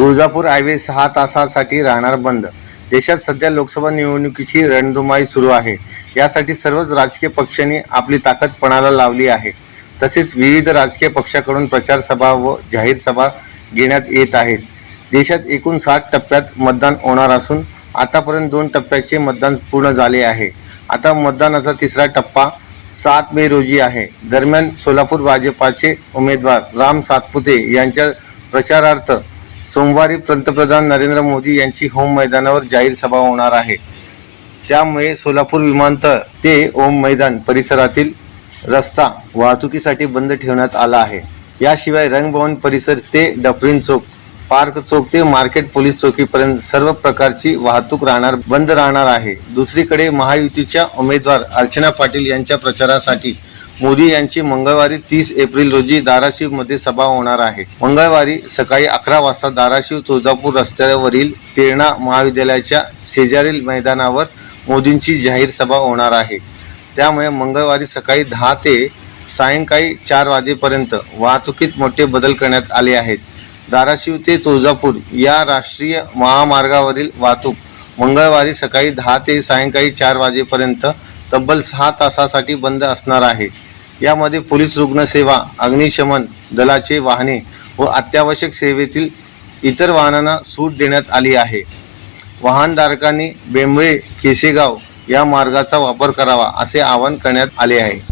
Tuljapur highway सहा तासासाठी राहणार बंद. देशात सध्या लोकसभा निवडणुकीची रणधुमाई सुरू आहे. यासाठी सर्वच राजकीय पक्षांनी आपली ताकद पणाला लावली आहे. तसेच विविध राजकीय पक्षाकडून प्रचार सभा व जाहीर सभा घेण्यात येत आहेत. देशात एकूण सात टप्प्यात मतदान होणार असून आतापर्यंत दोन टप्प्याचे मतदान पूर्ण झाले आहे. आता मतदानाचा तिसरा टप्पा सात मे रोजी आहे. दरम्यान सोलापूर भाजपाचे उमेदवार राम सातपुते यांच्या प्रचारार्थ सोमवारी पंतप्रधान नरेंद्र मोदी यांची होम मैदानावर जाहीर सभा होणार आहे. त्यामुळे सोलापूर विमानतळ ते ओम मैदान परिसरातील रस्ता वाहतुकीसाठी बंद ठेवण्यात आला आहे. याशिवाय रंगभवन परिसर ते डफरीन चौक पार्क चौक ते मार्केट पोलीस चौकीपर्यंत सर्व प्रकारची वाहतूक राहणार बंद राहणार आहे. दुसरीकडे महायुतीच्या उमेदवार अर्चना पाटील यांच्या प्रचारासाठी मोदी यांची मंगळवारी तीस एप्रिल रोजी धाराशिवमध्ये सभा होणार आहे. मंगळवारी सकाळी अकरा वाजता धाराशिव तुळजापूर रस्त्यावरील तेरणा महाविद्यालयाच्या शेजारील मैदानावर मोदींची जाहीर सभा होणार आहे. त्यामुळे मंगळवारी सकाळी दहा ते सायंकाळी चार वाजेपर्यंत वाहतुकीत मोठे बदल करण्यात आले आहेत. धाराशिव ते तुळजापूर या राष्ट्रीय महामार्गावरील वाहतूक मंगळवारी सकाळी दहा ते सायंकाळी चार वाजेपर्यंत तब्बल सहा तासासाठी बंद असणार आहे. यामध्ये पोलीस रुग्णसेवा अग्निशमन दलाचे वाहने व अत्यावश्यक सेवेतील इतर वाहनांना सूट देण्यात आली आहे. वाहनधारकांनी बेंबळे केसेगाव या मार्गाचा वापर करावा असे आवाहन करण्यात आले आहे.